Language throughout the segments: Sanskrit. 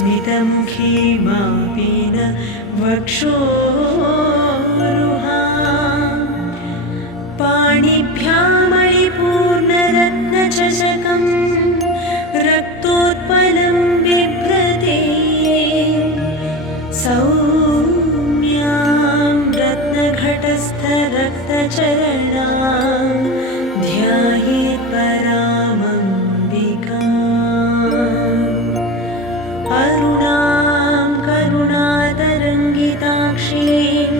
स्मितमुखी मापीन वक्षोरुहा पाणिभ्यामणिपूर्णरत्नचषकं रक्तोत्पलं बिभ्रते सौम्यां रत्नघटस्थरक्तचरणां ध्यायेत् परामम्बिकाम् अरुणां करुणातरङ्गिताक्षीं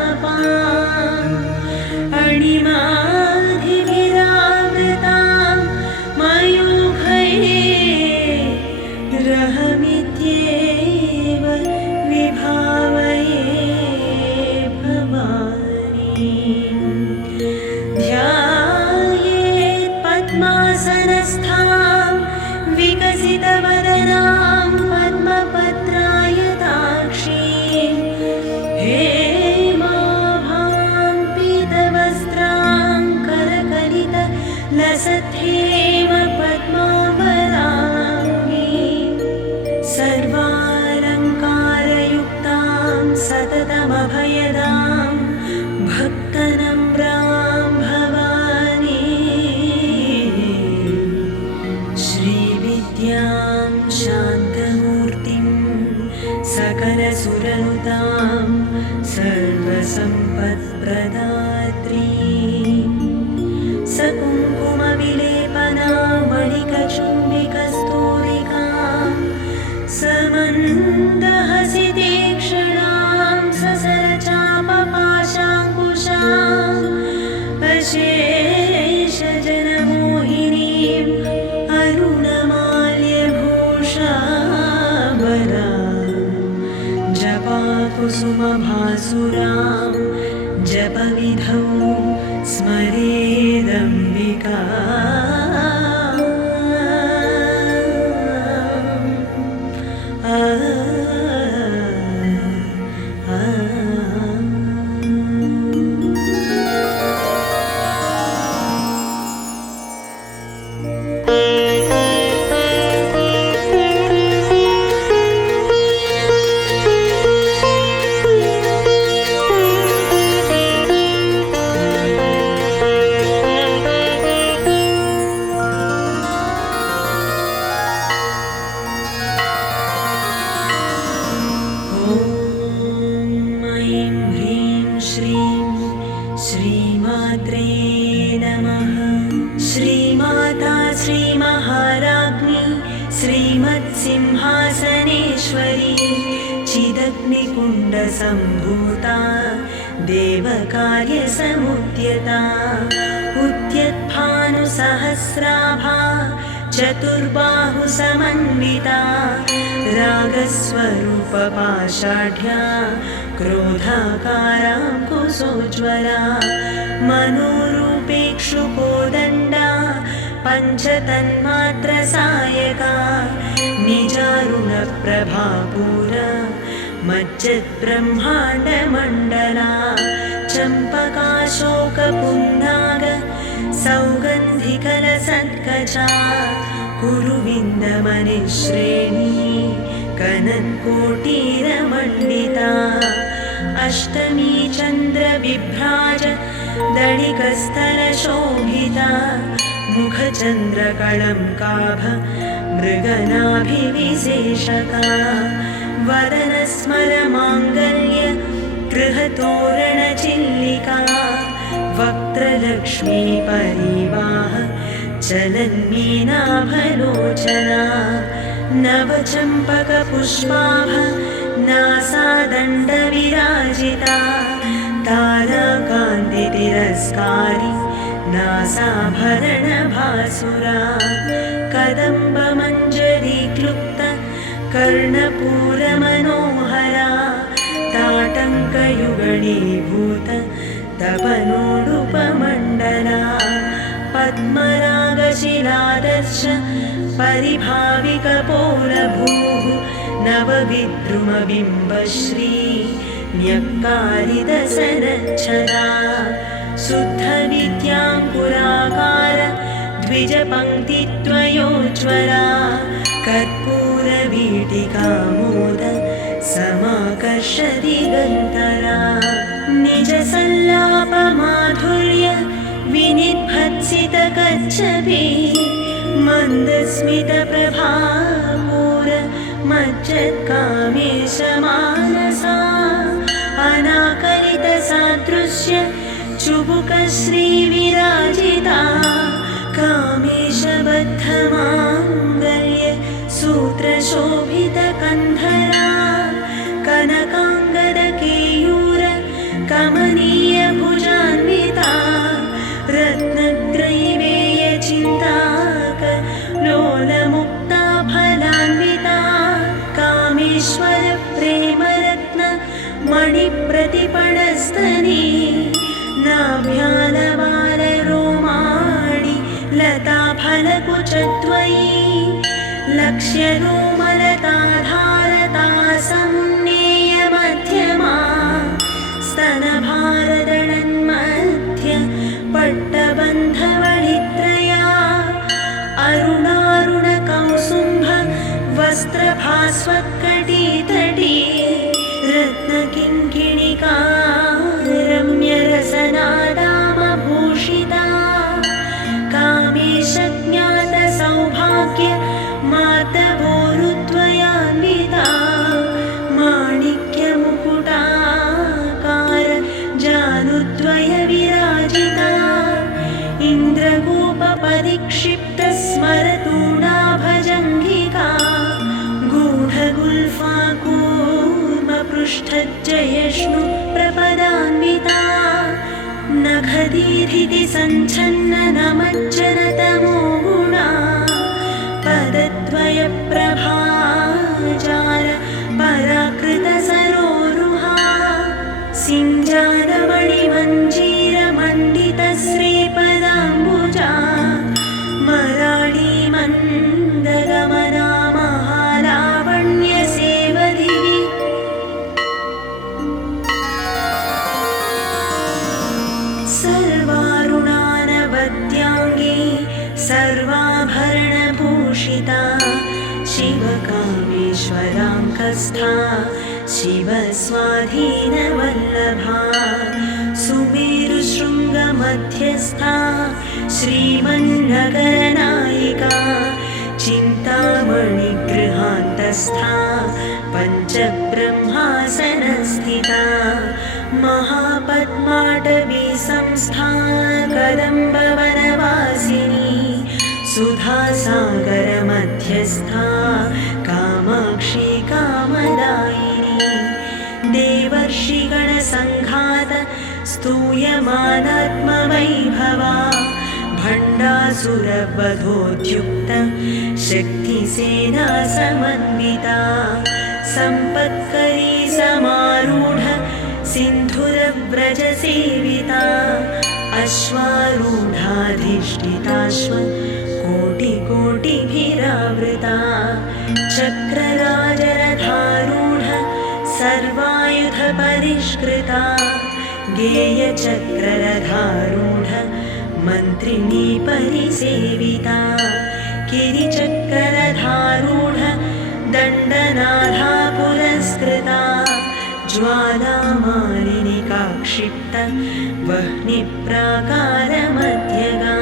धृतपाशाङ्कुशपुष्पबाणचापाम् अणिमाधिभिरावृतां मयूखैः रहमित्येव विभावये भवानीं ध्यायेत् पद्मासनस्थां विकसितवदनां पद्मपत्रायताक्षीं हेमाभां पीतवस्त्रां करकलितलसद्धेम पद्मावराङ्गीं सर्वालङ्कारयुक्तां सततमभयदां भक्तनम्रां भवानी श्रीविद्यां शान्तमूर्तिं सकलसुरनुतां सर्वसम्पत्प्रदात्रीं सकुङ्कुमविलेपनामणिकचुम्बिकस्तूरिकां समन्दहसितीक्ष्णां ससरचापपाशाङ्कुशाम् अशेषजनमोहिनीम् अरुणमाल्यभूषाबलां जपाकुसुमभासुरां जपविधौ स्मरेदम्बिका श्रीमात्रे नमः। श्रीमाता श्रीमहाराज्ञी श्रीमत्सिंहासनेश्वरी चिदग्निकुण्डसम्भूता देवकार्यसमुद्यता उद्यद्भानुसहस्राभा चतुर्बाहुसमन्विता रागस्वरूपपाषाढ्या क्रोधाकाराङ्कुशोज्ज्वला मनोरूपेक्षुकोदण्डा पञ्चतन्मात्रसायका निजारुणप्रभापूरा मज्जद्ब्रह्माण्डमण्डला चम्पकाशोकपुन्नाग सौगन्धिकलसत्कचा कुरुविन्दमनिश्रेणी कनत्कोटीरमण्डिता अष्टमी चन्द्रविभ्राज दणिकस्थलशोभिता मुखचन्द्रकळङ्काभ मृगनाभिविशेषका वदनस्मरमाङ्गल्य गृहतोरणचिल्लिका वक्त्रलक्ष्मी परिवाह चलन्मीनाभलोचना नवचम्पकपुष्पाभ नासादण्डविराजिता ताराकान्तितिरस्कारी नासाभरणभासुरा कदम्बमञ्जरीक्लुप्त कर्णपूरमनोहरा ताटङ्कयुगणीभूत तपनोडुपमण्डला पद्मरागशिलादर्श परिभाविकपोलभूः नवविद्रुमबिम्बश्री न्यक्कारिदसनच्छदा शुद्धविद्याङ्कुराकार द्वे द्विजपङ्क्तिद्वयोज्ज्वला कर्पूरवीटिकामोद समाकर्षदिगन्तरा निजसल्लापमाधुर्य विनिभत्सितकच्छपि मन्दस्मितप्रभापूर मज्जत्कामेशमानसा अनाकलितसादृश्य चुबुकश्रीविराजिता कामेशबद्धमाङ्गल्य सूत्रशोभितकन्धरा कनकाङ्गदकेयूर कमनीयभुजान्विता रत्नग्रैवेयचिन्ताक लोलमुक्ता फलान्विता कामेश्वर प्रेमरत्न मणिप्रतिपणस्तनी नाभ्यालबालरोमाणि लताफलकुचद्वयी लक्ष्यरोमलताधारता संज्ञेयमध्यमा स्तनभारदळन्मध्य पट्टबन्धवळित्रया अरुणारुणकौसुम्भ वस्त्रभास्वत्कटीतटी रत्नकिङ्किणिका रम्यरसनादामभूषिता कामेशज्ञातसौभाग्य मातवोरुद्वयान्विता माणिक्यमुकुटाकार जानुद्वयविराजिता इन्द्रगोपपरिक्षिप्तस्मरतूणाभजङ्घिका गूढगुल्फाकूर्मपृष्ठज्जयष्णु प्रपदान्विता नखदीधिति सञ्छन्न नमज्जनतमो गुणा पदद्वयप्रभाजार पराकृतसरोरुहा सिञ्जानमणिमञ्जीरमण्डितश्रीपदाम्बुजा मराळीमन्दगमना महालावण्यसेवधिः सर्वारुणानवद्याङ्गी सर्वाभरणभूषिता शिवकामेश्वराङ्कस्था शिवस्वाधीनवल्लभा सुमेरुशृङ्गमध्यस्था श्रीमन्नगरनायिका चिन्तामणिगृहान्तस्था पञ्चब्रह्मासनस्थिता महापद्माटवी संस्था कदम्बवनवासिनी सुधासागरमध्यस्था कामाक्षी कामदायिनी देवर्षिगणसङ्घात स्तूयमानात्मवैभवा भण्डासुरवधोद्युक्त शक्तिसेना समन्विता सम्पत्करी समारूढ सिन्धुरव्रजसेविता अश्वारूढाधिष्ठिताश्व कोटिकोटिभिरावृता चक्रराजरथारूढ सर्वायुधपरिष्कृता गेयचक्ररथारूढ मन्त्रिणी परिसेविता गिरिचक्ररथारूढ दण्डनाथा पुरस्कृता ज्वालामालिनिका क्षिप्त वह्निप्राकारमध्यगा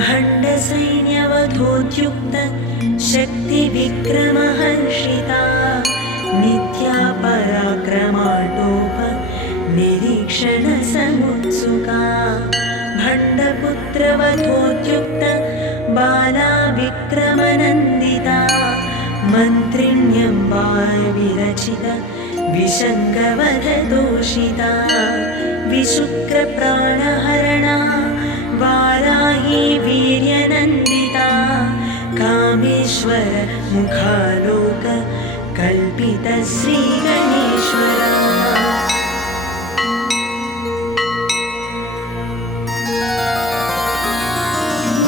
भण्डसैन्यवधोद्युक्त शक्तिविक्रमहर्षिता नित्या पराक्रमाटोप निरीक्षणसमुत्सुका भण्डपुत्रवधोद्युक्त बाला विक्रमनन्दिता मन्त्रिण्यम्बा विरचित विशङ्कवधदोषिता विशुक्रप्राणहरणा वाराही वीर्यनन्दिता कामेश्वर मुखालोक कल्पित श्रीगणेश्वरा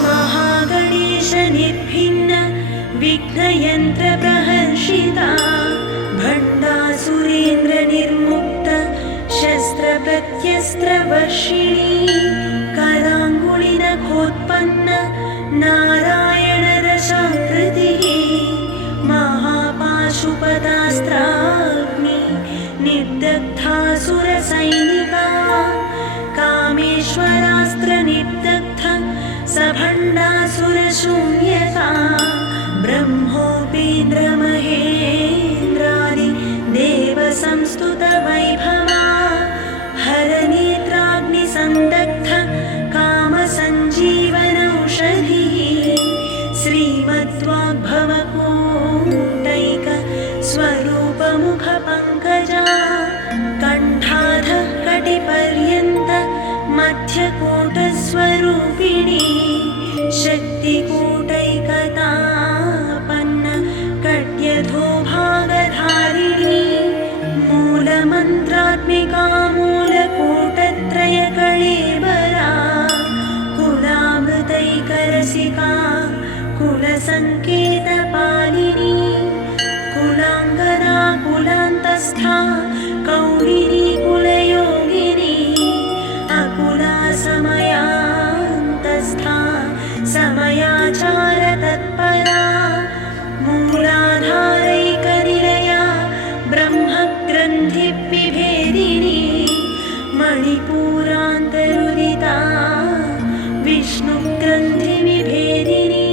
महागणेश निर्भिन्न विघ्नयन्त्रप्रहर्षिता भण्डासुरेन्द्र निर्मुक्त शस्त्रप्रत्यस्त्रवर्षिणी कराङ्गुलिनघोषिता ब्रह्मोत्पन्न नारायणरसाकृतिः महापाशुपतास्त्राग्नि निर्दग्धासुरसैनिका कामेश्वरास्त्रनिर्दग्ध सभण्डासुरशून्यका ब्रह्मोपेन्द्रमहेन्द्रादि देवसंस्तुतवैभवा हरनेत्राग्निसन्दग्ध कामसञ्जीवनौषधिः श्रीमद्वाग्भवकूटैक स्वरूपमुखपङ्कजा कण्ठाधः कटिपर्यन्त मध्यकूटस्वरूपिणी शक्तिकूटैकतापन्न कट्यधोभागधारिणी मूलमन्त्रात्मिका मूलकूटत्रयकळेबरा कुलामृतैकरसिका कुलसङ्केतपालिनी कुलाङ्गना कुलान्तस्था कौलिनी कुलयोगिनी अकुला समयान्तस्था समयाचारतत्परा मूलाधारैकनिलया ब्रह्मग्रन्थिविभेदिनी मणिपूरान्तरुदिता विष्णुग्रन्थिविभेदिनी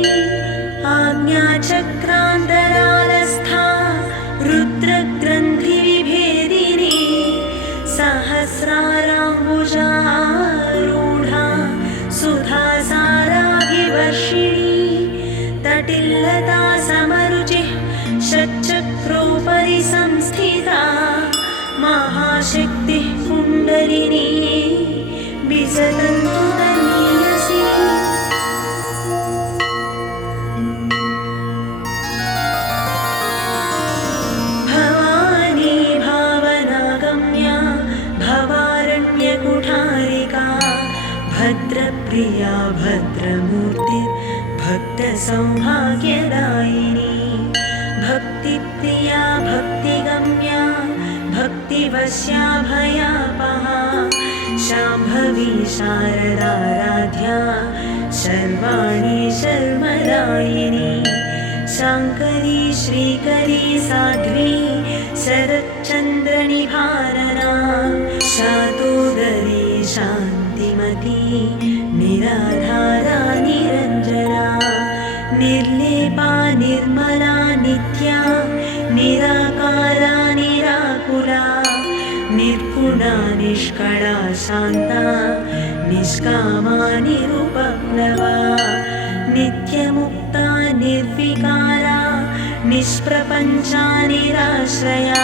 आज्ञाचक्रान्तरालस्था रुद्रग्रन्थिविभेदिनी सहस्राराम्बुजारूढा सुधासाराभिवर्षिणी तटिल्लता समरुचिः षट्चक्रोपरि संस्थिता महाशक्तिः कुण्डलिनी विसदन्तु तनीयसी भवानी भावनागम्या भवारण्यकुठारिका भद्रप्रिया भद्रमूर्तिर्भक्तसौभाग्यदायिनी भक्तिप्रिया भक्तिगम्या भक्तिवश्या भयापहा शाम्भवी शारदाराध्या शर्वाणी शर्मदायिनी शाङ्करी श्रीकरी साध्वी शरच्चन्द्रनिभारना शातोदरी शान्तिमती निराधारा निरञ्जना निर्लेपा निर्मला नित्या निराकारा निराकुला निर्गुणा निष्कळा शान्ता निष्कामा निरुपप्लवा नित्यमुक्ता निर्विकारा निष्प्रपञ्चा निराश्रया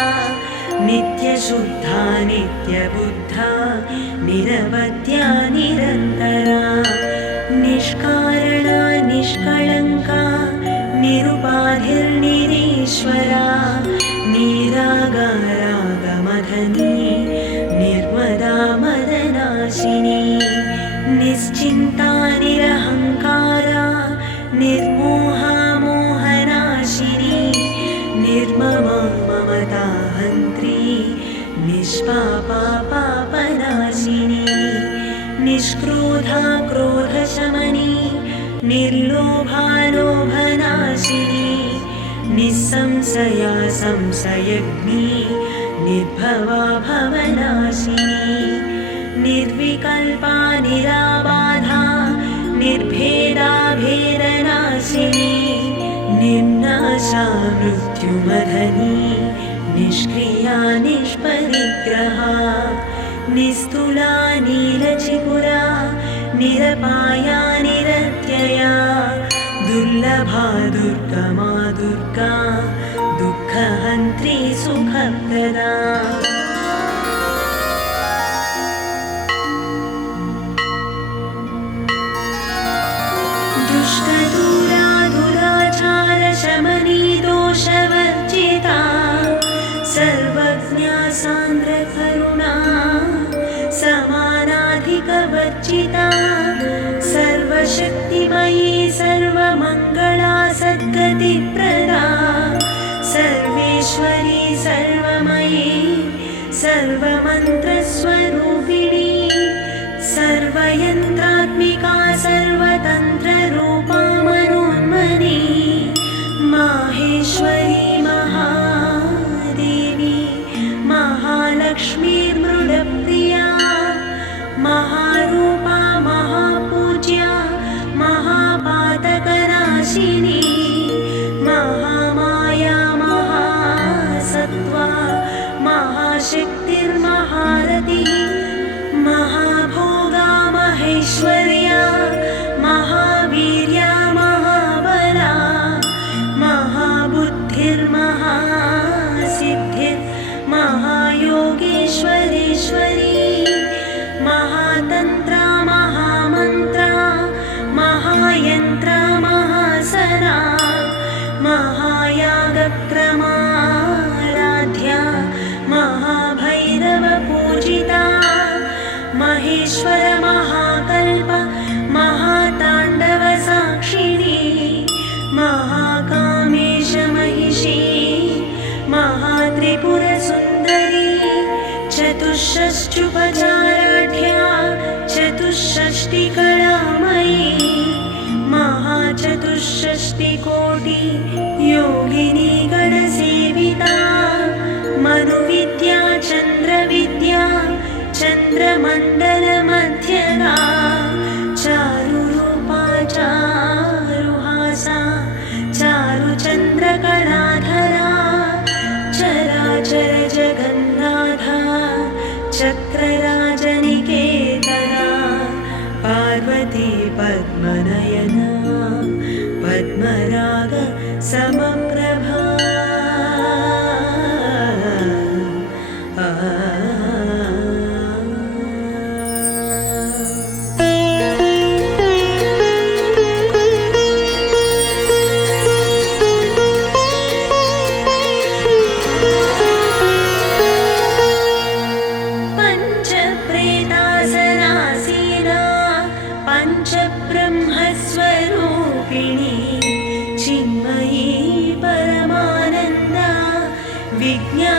नित्यशुद्धा नित्यबुद्धा निरवध्या निरन्तरा निष्कारणा निष्कळङ्का निरुपाधिर्निरीश्वरा निरागारागमधनी निर्मदा मदनाशिनी निश्चिन्ता निरहङ्कारा निर्मोहा मोहनाशिनी निर्ममा ममता हन्त्री निष्पापा पापनाशिनी निष्क्रोधा क्रोधशमनी निर्लोभा लोभनाशिनी निस्संशया संशयग्नी निर्भवा भवनाशिनी निर्विकल्पा निराबाधा निर्भेदा भेदनाशिनी निर्नाशा मृत्युमधनी निष्क्रिया निष्परिग्रहा निस्तुला नीलचिपुरा निरपाया निरत्यया दुर्लभा दुर्गमा दुर्गा दुःखहन्त्री सुखप्रदा दुष्टदूरा दुराचारशमनी दोषवर्जिता सर्वज्ञा सान्द्रकरुणा समानाधिकवर्जिता सर्वशक्तिमयी सर्वमङ्गला सद्गतिप्रदा सर्वेश्वरी सर्वमयी सर्वमन्त्रस्वरूपिणी सर्वयन्त्रात्मिका सर्व महानाशिनी महामाया महासत्त्वा महाशक्तिर्महारथिः महाभोगा महेश्वर्या महावीर्या महाबला महाबुद्धिर्महासिद्धिर्महायोगेश्वरीश्वरी महातन्त्रा महामन्त्रा महायन्त्रा महासना महायागक्रमाराध्या महाभैरवपूजिता महेश्वर महाकल्प महाताण्डवसाक्षिणी महाकामेश महिषी महात्रिपुरसुन्दरी चतुष्षष्ट्युपचाराढ्या चतुष्षष्टिकलामयी महाचतुष्षष्टिकोटि योगिनी गणसेविता मनुविद्या चन्द्रविद्या चन्द्रमण्डलमध्यगा चारुरूपा चारुहासा चारुचन्द्रकलाधरा चराचर जगन्नाथा चक्रराजनिकेतना पार्वती पद्मनयना पद्मराग समप्रभा पञ्चप्रेतासनासीना पञ्चब्रह्मस्वरूपिणी चिन्मयी परमानन्दा विज्ञानघनरूपिणी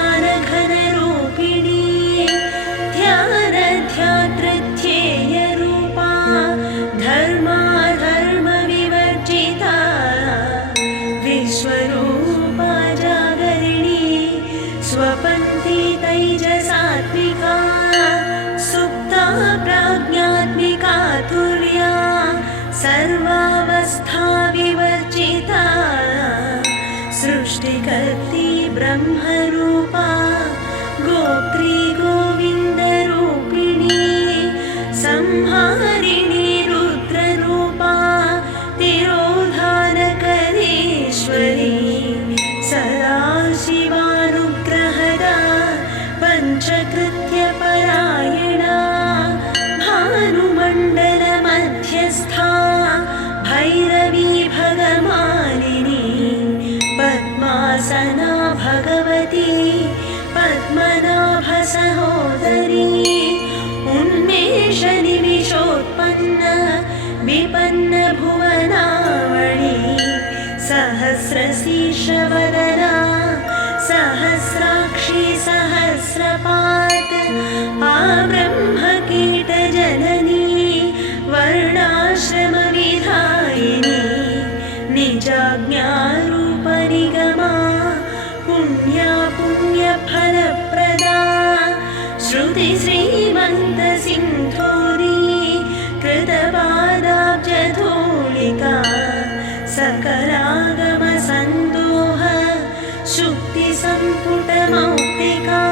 ध्यानध्यातृध्येयरूपा धर्माधर्मविवर्जिता विश्वरूपा जागरिणी स्वपन्थी तैजसात्मिका सुप्ता प्राज्ञात्मिका तुर्या सर्वावस्था विवर्जिता सृष्टिकर्त्री ब्रह्मरूपा गोत्री गोविन्दरूपिणी संहारिणी रुद्ररूपा तिरोधानकरेश्वरी सदाशिवानुग्रहदा पञ्चकृत्यपरायणा भानुमण्डलमध्यस्था भैरवी भगमालिनी पद्मासना भगवती पद्मनाभसहोदरी उन्मेषनिमिषोत्पन्न विपन्नभुवनावळी सहस्रशीर्षवदना सहस्राक्षी सहस्रपाद आब्रह्मकीटजननी वर्णाश्रमविधायिनी निजाज्ञारूपनिगमा पुण्या पुण्यफलप्रदा श्रुतिश्रीमन्तसिन्धूरी कृतपादाब्जधूलिका सकलागमसन्दोह शुक्तिसम्पुटमौक्तिका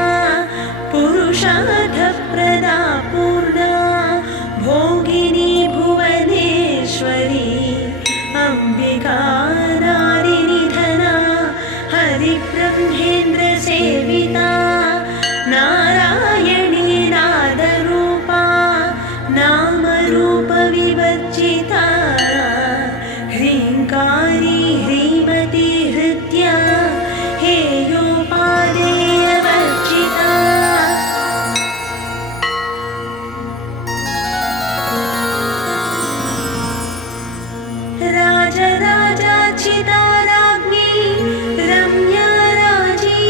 पुरुषार्थप्रदा पूर्णा भोगिनी भुवनेश्वरी अम्बिका नारिनिधना हरिब्रह्मेन्द्रसेविता नारायणी नादरूपा नामरूपविवर्जिता ह्रीङ्कारी ह्रीमती हृद्या हेयोपादेयवर्जिता राजराजार्चिता राज्ञी रम्या राजी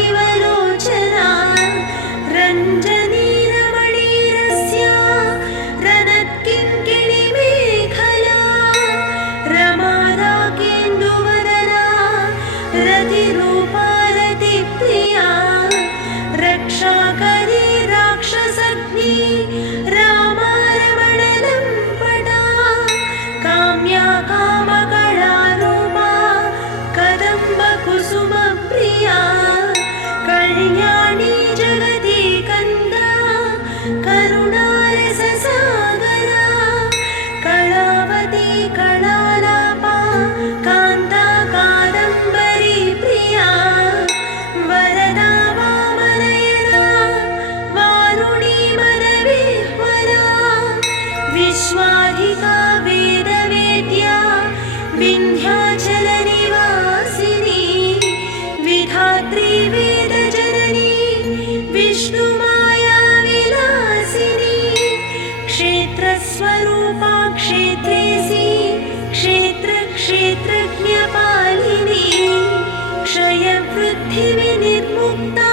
क्षेत्रज्ञपालिनी क्षयवृद्धिविनिर्मुक्ता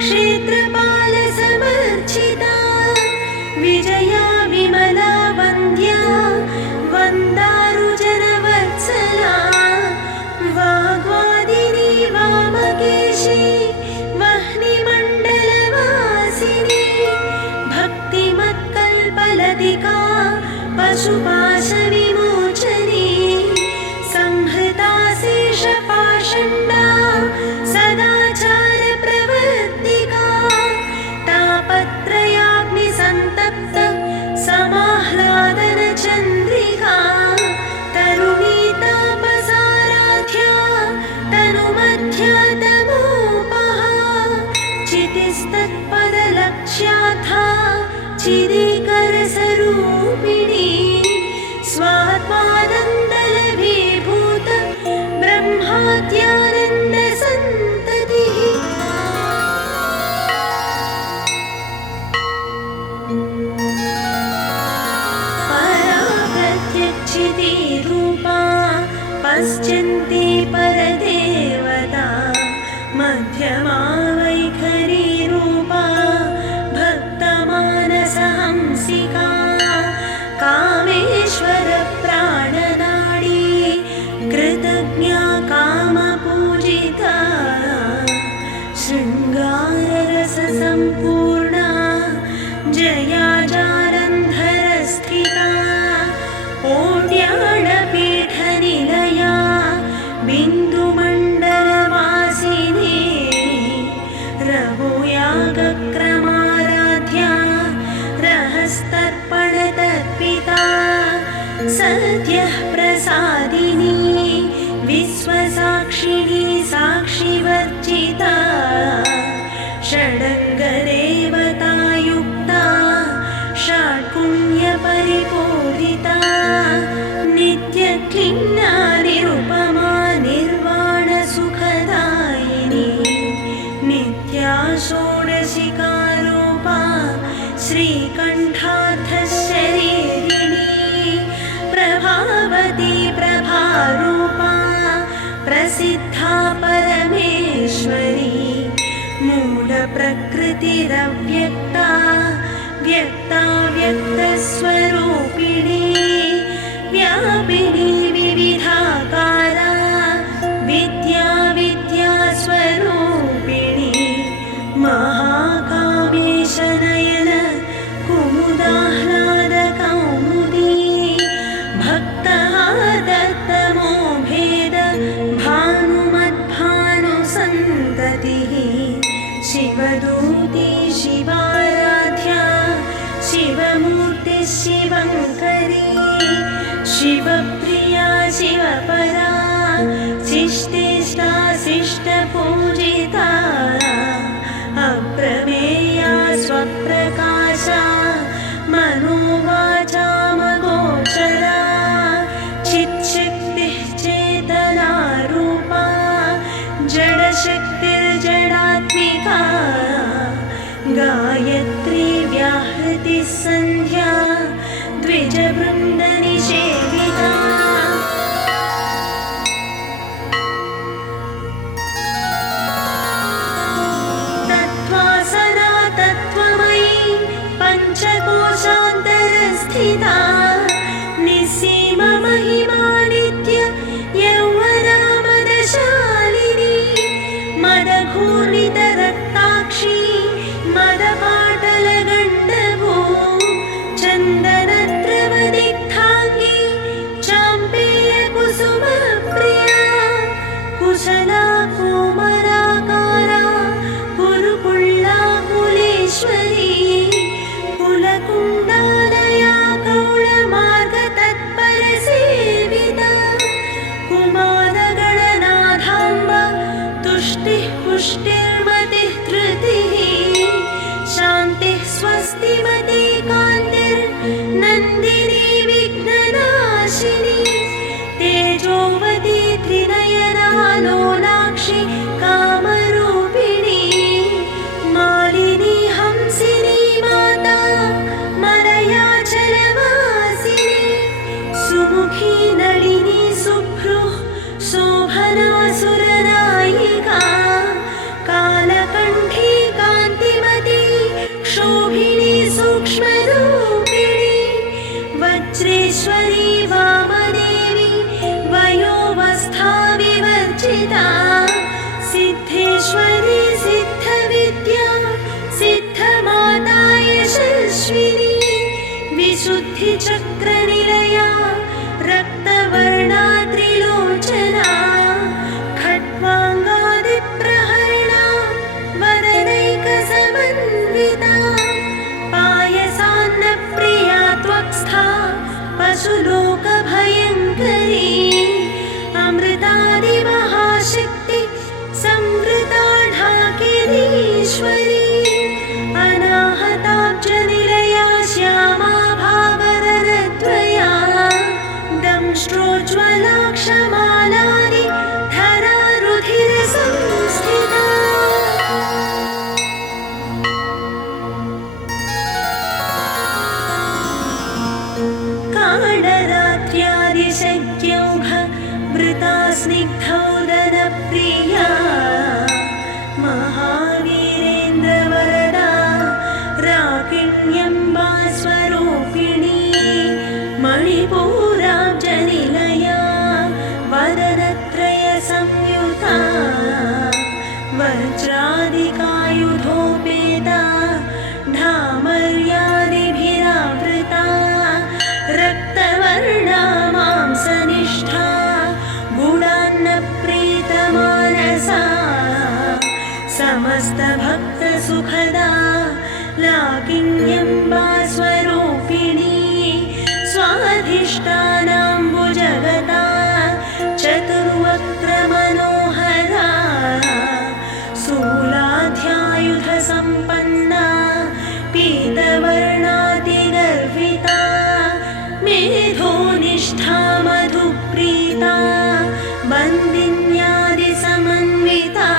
क्षेत्रपालसमर्चिता विजया विमला वन्द्या वन्दारुजनवत्सला वाग्वादिनी वामकेशी वह्निमण्डलवासिनी भक्तिमत्कल्पलतिका पशुपाशविमोचनी संहृता शेषपाषण्डा सदाचारप्रवर्तिका तापत्रयाग्निसन्तप्त समाह्लादनचन्द्रिका तरुणी तापसाराध्या तनुमध्या तमोपहा चितिस्तत्पदलक्ष्याथा चिदिकरसरूपिणी स्वात्मानन्दलभीभूत ब्रह्माद्यानन्दसन्ततिः परा प्रत्यक्षितिरूपा पश्यन्ति परदेवता मध्यमा वैखरीरूपा भक्तमानसहंसिका कामेश्वरप्राणनाडी कृतज्ञा कामपूजिता शृङ्गाररससम्पूर्णा जया जालन्धरस्थिता ओड्याणपीठनिलया बिन्दुमण्डलवासिनी रघुयागक्रमाराध्या रहस्तर्पणतर्पिता सद्यः प्रसादिनी विश्वसाक्षिणी साक्षिवर्जिता षडङ्गदेवतायुक्ता षट्पुण्यपरिपूरिता नित्यक्लिन्ना निरुपमा निर्वाणसुखदायिनी नित्या षोडशिकारूपा श्रीकण्ठार्थशरीरिणी प्रभावती प्रभारूपा प्रसिद्धा परमेश्वरी मूलप्रकृतिरव्यक्ता व्यक्ता व्यक्तस्वरूपिणी व्यापिनी विविधाकारा विद्या विद्यास्वरूपिणी महाकामेशनयन कुमुदाह्लादकौमुदी भक्तः दत्तमोभेद भानुमद्भानुसन्ततिः शिवदूती शिवाराध्या शिवमूर्तिः शिवङ्करी शिवप्रिया शिवपरा शिष्टेष्टा शिष्टपूजिता अप्रमेया स्वप्रकाशा मनोवाचामगोचरा चित्शक्तिः चेतनारूपा जडशक्तिर्जडात्मिका गायत्री व्याहृतिः सन्ध्या द्विजवृन्दनिषेविता तत्त्वासना तत्त्वमयी पञ्चकोशान्तरस्थिता निःसीममहिमानित्य यौवनामदशालिनी मदघूर्णितरक्ताक्षी मदपाटलगण्डभू चन्दनद्रवदिग्धाङ्गी चाम्पेयकुसुमप्रिया कुशला कोमलाकारा कुरुकुल्लाकुलेश्वरी कुलकुण्डालया कौळमार्गतत्परसेविता कुमारगणनाथाम्बा तुष्टिः पुष्टिर्मतिः धृतिः शान्तिः स्वस्तिमती कान्तिर्नन्दिनी विघ्ननाशिनी तेजोवती त्रिनयना लोलाक्षि कामरूपिणी मालिनी हंसिनी माता मलयाचलवासिनी सुमुखी नलिनी सुप्रिया प्रोज्ज्वलाक्षमालानि धरा रुधिरसंस्थिता कालरात्र्यादिशक्यौघ वृता स्निग्धौदनप्रिया महावीरेन्द्रवरदा राकिण्यम्बा स्वरूपिणी मणिपूराब्जनिलया वदनत्रयसंयुता वज्रादिकायुधोपेता ढामर्यादिभिरावृता रक्तवर्णा मांसनिष्ठा गुणान्नप्रीतमानसा समस्तभक्तसुखदा लाकिन्यम्बा स्वरूपिणी स्वाधिष्ठानाम्बुजगता चतुर्वक्त्रमनोहरा शूलाध्यायुधसम्पन्ना पीतवर्णातिगर्विता मेधोनिष्ठा मधुप्रीता बन्दिन्यादिसमन्विता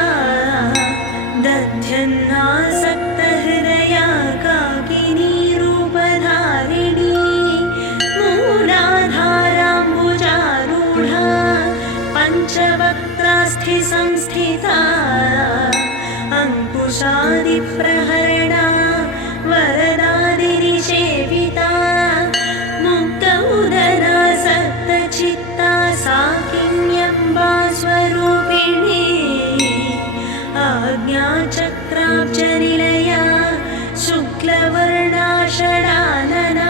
दध्यन्नासक्तहृदया काकिनी रूपधारिणी मूलाधाराम्बुजारूढा पञ्चवक्त्रास्थिसंस्थिता अङ्कुशादिप्रहरणा वरदादिनिषेविता मुक्तौदरासक्तचित्ता साकिन्यम्बा स्वरूपिणी आज्ञाचक्राब्जनिलया शुक्लवर्णा षडानना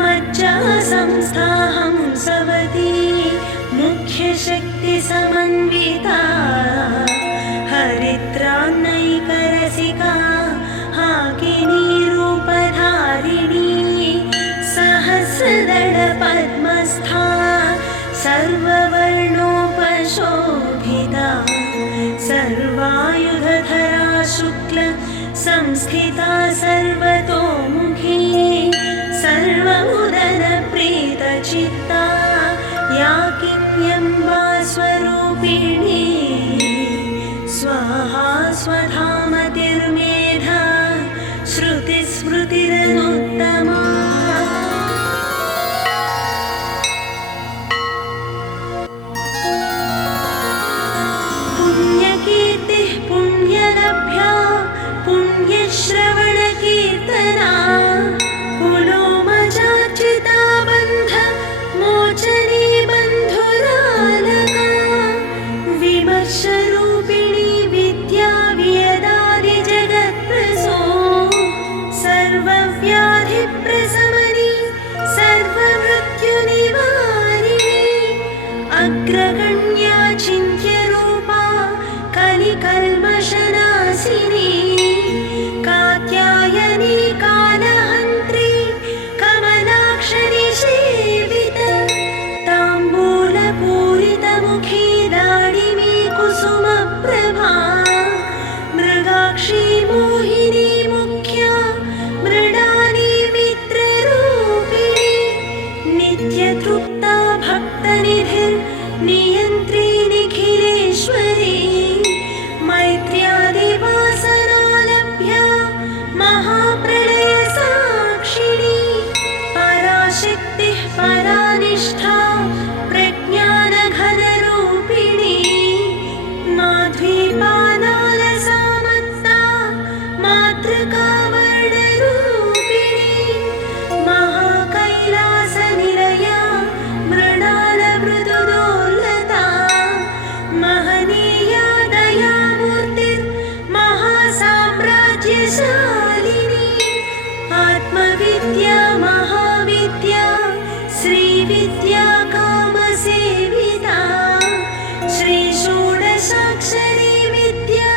मज्जासंस्था हंसवती मुख्यशक्तिसमन्विता हरिद्रान्नैकरसिका हाकिनी रूपधारिणी सहस्रदलपद्मस्था सर्ववर्णोपशोभिता सर्वायुधधरा शुक्ल संस्थिता सर्वतोमुखी सर्वमुदनप्रीतचित्ता याकिन्यम्बा स्वरूपिणी स्वाहा स्वधामतिर्मेधा श्रुतिस्मृतिरनुत्तमा पुण्यकीर्तिः पुण्यलभ्या पुण्यश्रवणकीर्तना पुलोमजार्चिता बन्ध मोचनी बन्धुरालका विमर्शरूपिणी विद्या वियदादिजगत्प्रसो सर्वव्याधिप्रशमनी सर्वमृत्युनिवारिणी अग्रगण्या चिन्त्यरूपा कलिकल्मषनाशिनी कात्यायनी कालहन्त्री कमलाक्षनिषेवित ताम्बूलपूरितमुखी दाडिमी कुसुमप्रभा मृगाक्षी मोहिनी मुख्या मृडानी मित्ररूपिणी नित्यतृप्ता भक्तनिधिर्नियन्त्री निखिलेश्वरी मैत्र्यादिवासनालभ्या महाप्रलयसाक्षिणी पराशक्तिः परानिष्ठा प्रज्ञानघनरूपिणी माध्वीपानालसामत्ता मातृकावर्णरूपिणी महाकैलासनिलया मृणालमृदुदोलता महनीया दयामूर्तिर्महासाम्राज्यशालिनी आत्मविद्या महाविद्या श्रीविद्या कामसेविता श्रीषोडशाक्षरी विद्या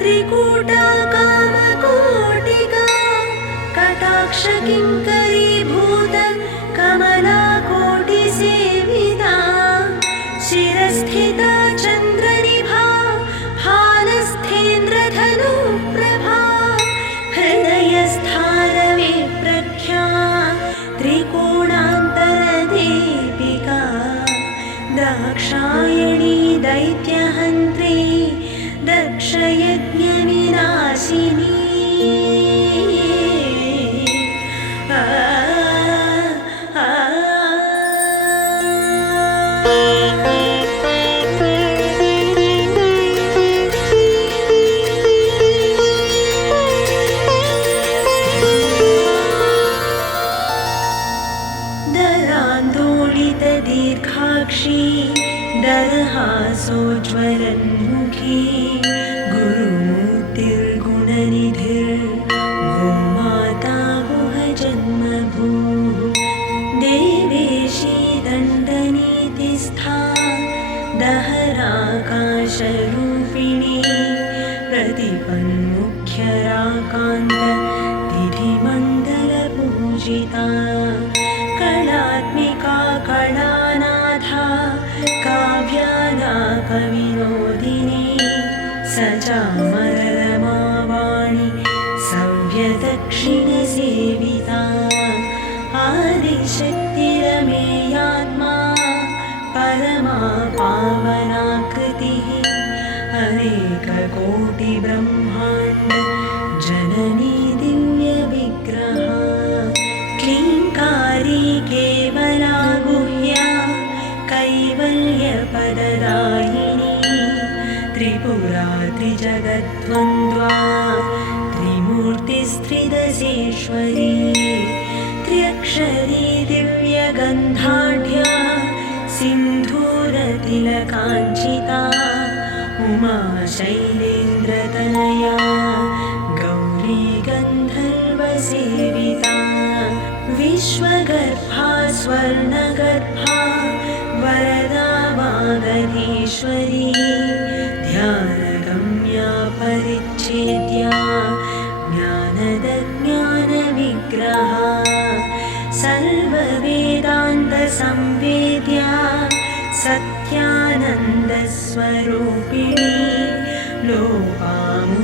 त्रिकूटा कामकोटिका कटाक्षकिङ्करीभूत कमलाकोटिसेविता शिरस्थिता चन्द्रनिभा फालस्थेन्द्रधनुप्रभा हृदयस्थारविप्रख्या त्रिकोणान्तरदीपिका दाक्षायणी दैत्यहन्त्री दक्षयज्ञविनाशिनी दीर्घाक्षी दरहासोज्ज्वलन्मुखी गुरुमूर्तिर्गुणनिधिर्गोमाता गुहजन्मभूः देवेशी दण्डनीतिस्था दहराकाशरूपिणी प्रतिपन्मुख्यराकान्त तिथिमण्डलपूजिता कलात्मिका कलानाथा काव्यालापविनोदिनी सचामररमावाणी सव्यदक्षिणसेविता आदिशक्तिरमेयात्मा परमा पावनाकृतिः अनेककोटिब्रह्माण्ड जननी दिव्यविग्रहा क्लीङ्कारी केवला गुह्या कैवल्यपददायिनी त्रिपुरा त्रिजगद्वन्द्वा त्रिमूर्तिस्त्रिदशेश्वरी त्र्यक्षरी दिव्यगन्धाढ्या सिन्धूरतिलकाञ्चिता उमा शैलेन्द्रतनया गौरी गन्धर्वसेविता विश्वगर्भा स्वर्णगर्भा वरदा वागधीश्वरी ध्यानगम्या परिच्छेद्या ज्ञानदज्ञानविग्रहा सर्ववेदान्तसंवेद्या सत्यानन्दस्वरूपिणी लोपामुद्रार्चिता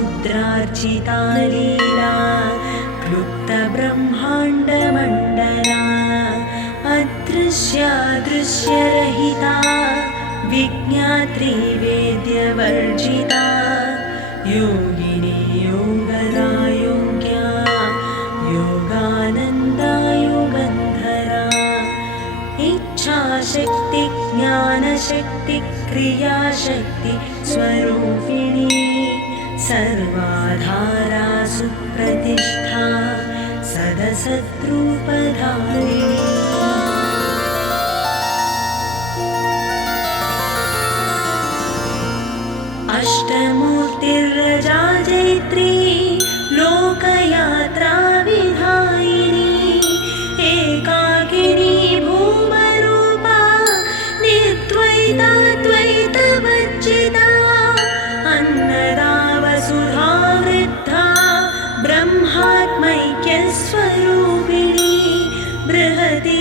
लीला क्लुप्तब्रह्माण्डमण्डला अदृश्यादृश्यरहिता विज्ञात्री वेद्यवर्जिता योगिनी योगदा योग्या योगानन्दा युगन्धरा इच्छाशक्ति ज्ञानशक्ति क्रियाशक्ति स्वरूपिणी सर्वाधारा सुप्रतिष्ठा सदसद्रूपधारिणी अष्टमूर्तिर्रजा जैत्री लोकयात्रा विधायिनी एकाकिनी भूमरूपा निर्द्वैता द्वैतवर्जिता अन्नदा वसुधा वृद्धा ब्रह्मात्मैक्यस्वरूपिणी बृहती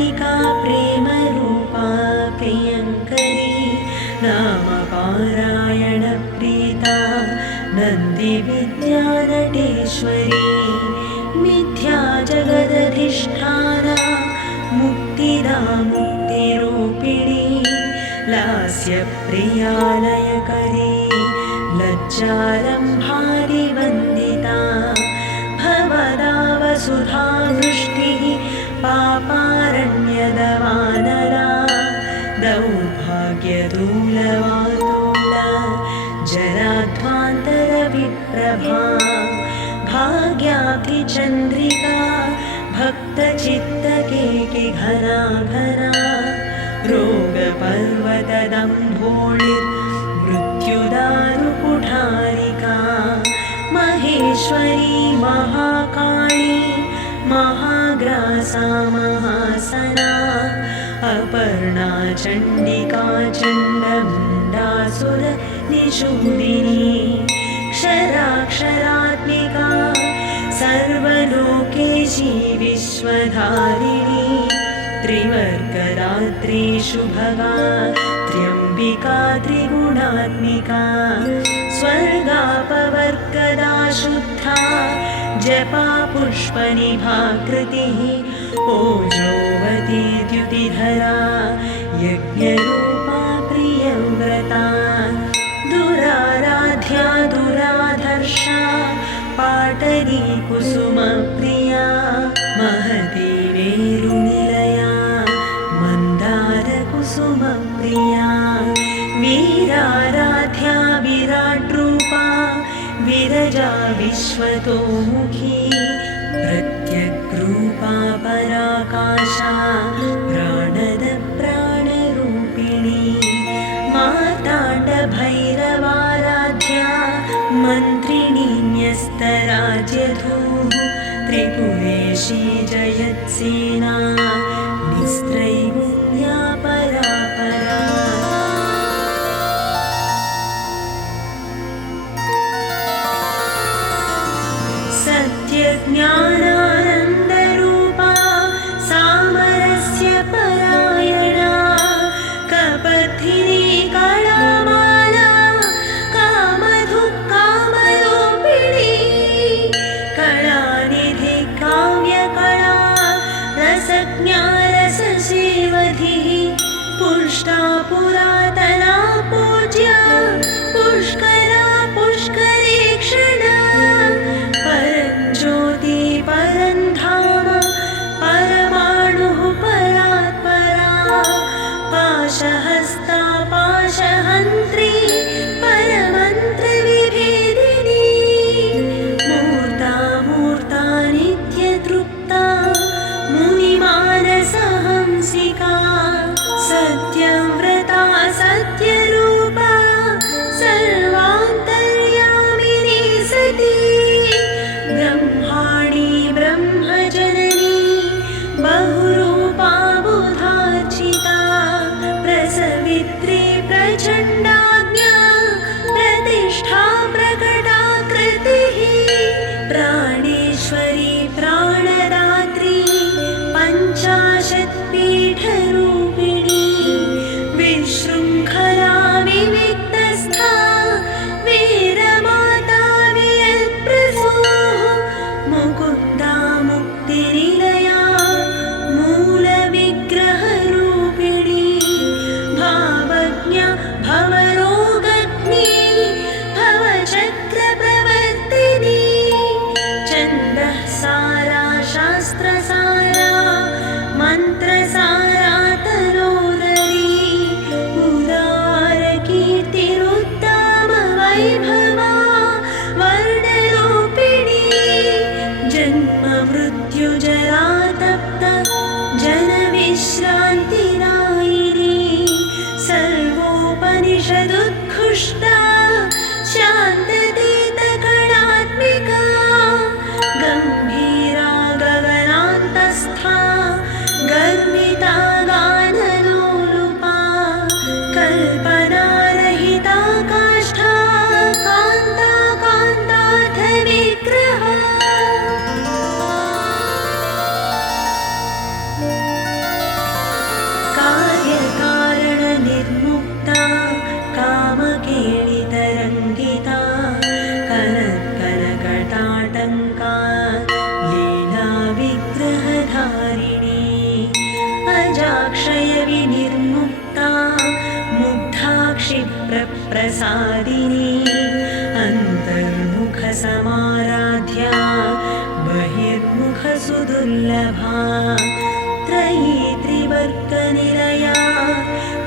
कालिका प्रेमरूपा प्रियङ्करी नामपारायणप्रीता नन्दिविद्यानटेश्वरी मिथ्या जगदधिष्ठाना मुक्तिदा मुक्तिरूपिणी लास्यप्रियालयकरी लज्जारम्भादिवन्दिता भवदावसुधा वृष्टिः पापारण्यदवानरा दौर्भाग्यदूलवातूल जराध्वान्तरविप्रभा भाग्याब्धिचन्द्रिका भक्तचित्तकेकिघना घना रोगपर्वतदम्भोळिर्मृत्युदारुकुठारिका महेश्वरी महाकाली महाग्रासा महासना अपर्णा चण्डिका चण्डमुण्डासुर निषूदिनी क्षराक्षरात्मिका सर्वलोकेशी विश्वधारिणी त्रिवर्गरात्रि शुभगा त्र्यम्बिका त्रिगुणात्मिका स्वर्गापवर्गदा शुद्धा जपा पुष्पनिभाकृतिः ओजोवती द्युतिधरा यज्ञरूपा प्रियव्रता दुराराध्या दुराधर्षा पाटली कुसुमप्रिया महती मेरुनिलया मन्दारकुसुमप्रिया वीराराध्या विराट्रूपा विरजा विश्वतोमुखी प्रत्यग्रूपा पराकाशा प्राणद प्राणरूपिणी मार्ताण्डभैरवाराध्या मन्त्रिणी न्यस्तराज्यधूः त्रिपुरेशी जयत्सेना निस्त्रैगुण्या परापरा सत्यज्ञानानन्दरूपा सामरस्य परायणा कपथिनी कलामाला कामधुक्कामरूपिणी कलानिधि काव्यकला रसज्ञा रससेवधिः पुष्टा पुरातना पूज्या पुष्करा पुष्करेक्षणा परञ्ज्योति परन्धाम परमाणुः परात्परा पाशहस्ता पाशहन्त्री परमन्त्रविभेदिनी मूर्ता मूर्ता नित्यतृप्ता मुनिमानसहंसिका सत्यव्रता सत्यरूपा प्रसादिनी अन्तर्मुखसमाराध्या बहिर्मुखसुदुर्लभा त्रयी त्रिवर्गनिलया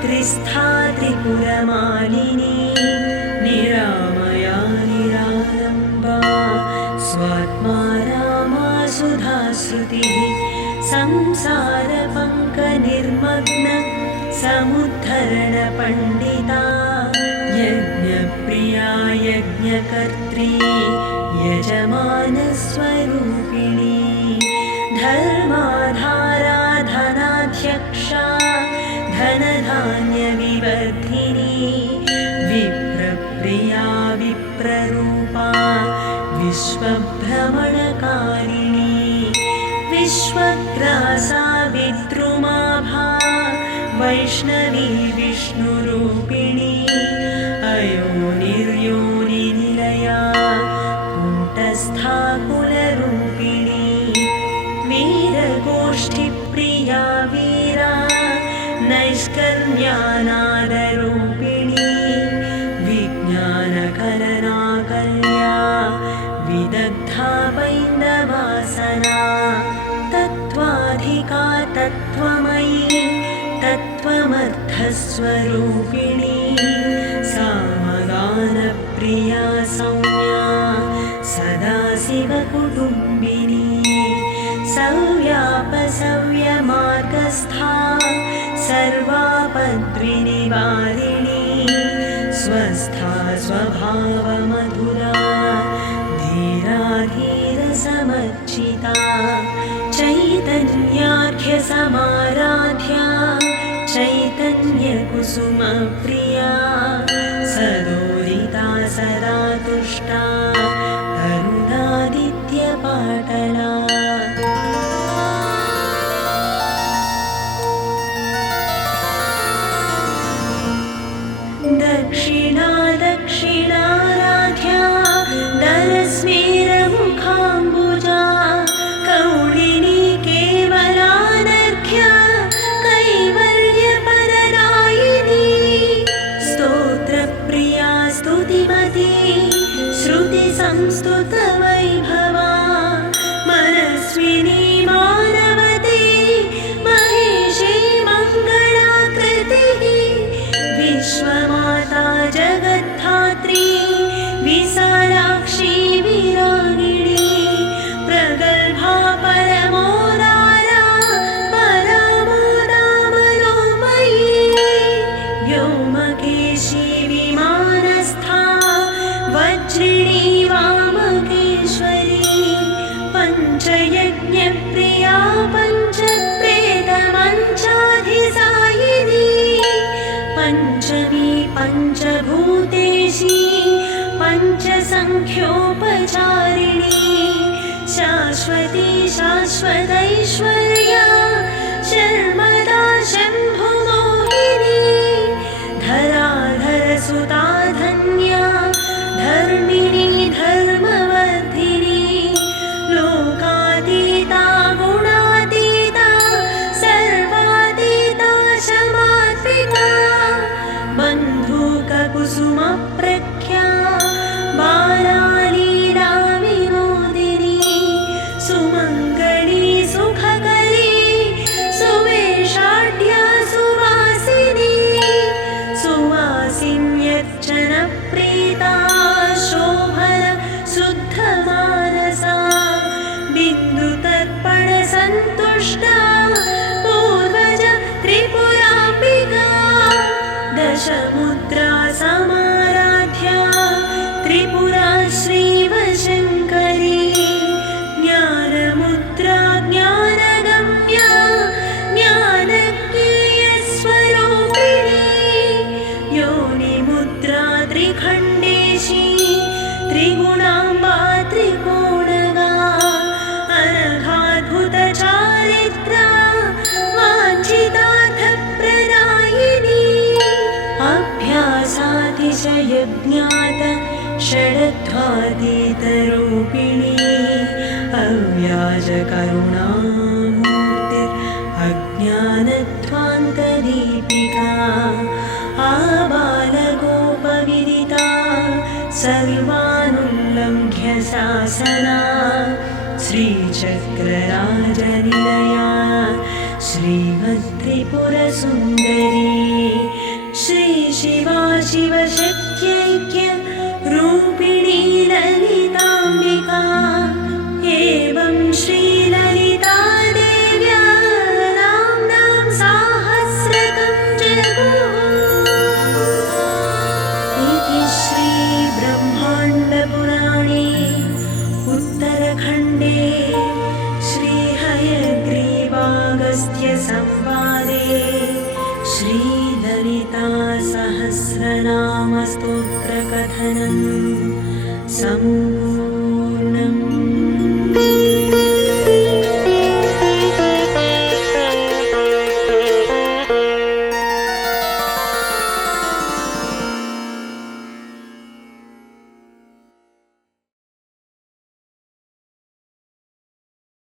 त्रिस्था त्रिपुरमालिनी निरामया निरालम्बा स्वात्मा रामा सुधाश्रुतिः संसारपङ्कनिर्मग्न समुद्धरणपण्डिता यज्ञप्रिया यज्ञकर्त्री यजमानस्वरूपिणी धर्माधारा धनाध्यक्षा धनधान्यविवर्धिनी विप्रप्रिया विप्ररूपा विश्वभ्रमणकारिणी विश्वग्रासा विद्रुमाभा वैष्णवी विष्णुरूपिणी अयोनिर्योनिनिलया कूटस्था कुलरूपिणी वीरगोष्ठिप्रिया वीरा नैष्कर्म्यानादरूपिणी विज्ञानकलनाकल्या विदग्धा पैन्दवासना तत्त्वाधिका तत्त्वमयी तत्त्वमर्थस्वरूपिणी सामगानप्रिया सौम्या सदाशिवकुटुम्बिनी सव्यापसव्यमार्गस्था सर्वापद्विनिवारिणी स्वस्था स्वभावमधुरा धीराधीरसमर्चिता चैतन्याख्यसमाराध्या चैतन्यकुसुमप्रिया सदोदिता सदा तुष्टा तरुणादित्यपाटला दक्षिणा दक्षिणाराध्या दरस्मेरमुखाम्बुजा कौलिनी केवलानर्घ्या कैवल्यपददायिनी स्तोत्रप्रिया स्तुतिमती श्रुतिसंस्तुतवैभवा मनस्विनी मानवती महेशी मङ्गलाकृतिः विश्वमाता जगद्धात्री विशालाक्षी विरागिणी प्रगल्भा परमोदारा परामोदामनोमयी व्योमकेशी विमानस्था वज्रिणी वामकेश्वरी पञ्चयज्ञप्रिया पञ्चप्रेतमञ्चाधिसायिनी पञ्चमी पञ्चभूतेशी पञ्चसङ्ख्योपचारिणी शाश्वती शाश्वतैश्वर्या शर्मदा शम्भुमोहिनी धराधरसुता धन्या धर्मिणी धर्मवर्धिनी लोकातीता गुणातीता सर्वातीता शमात्मिका बन्धुककुसुमप्रख्या बालालीला विनोदिनी सुमङ्गली सुखकरी सुवेशाढ्या सुवासिनी सुवासिन्यर्चनप्रीता शोभन शुद्धमानसा बिन्दुतर्पणसन्तुष्टा पूर्वज त्रिपुराम्बिका दशमुद्रा समाराध्या त्रिपुरा श्रीवशङ्करी ज्ञानमुद्रा ज्ञानगम्या ज्ञानज्ञेयस्वरूपिणी योनिमुद्रा त्रिखण्डेशी त्रिगुणाम्बा त्रिकोणगा अनघाद्भुतचारित्रा वाञ्छितार्थप्रदायिनी अभ्यासातिशयज्ञात षडध्वातीतरूपिणी अव्याजकरुणामूर्तिरज्ञानध्वान्तदीपिका आबालगोपवि सविवानुल्लङ्घ्य शासना श्रीचक्रराजनिलया श्रीमत्त्रिपुरसुन्दरी श्रीशिवा शिवशक्त्यैक्य रूपिणी ललिताम्बिका एवं श्रीललिता देव्या नाम्नां साहस्रकं जगुः इति श्रीब्रह्माण्डपुराणे उत्तरखण्डे श्रीहयग्रीवागस्त्यसंवादे श्रीललितासहस्रनामस्तोत्रकथनं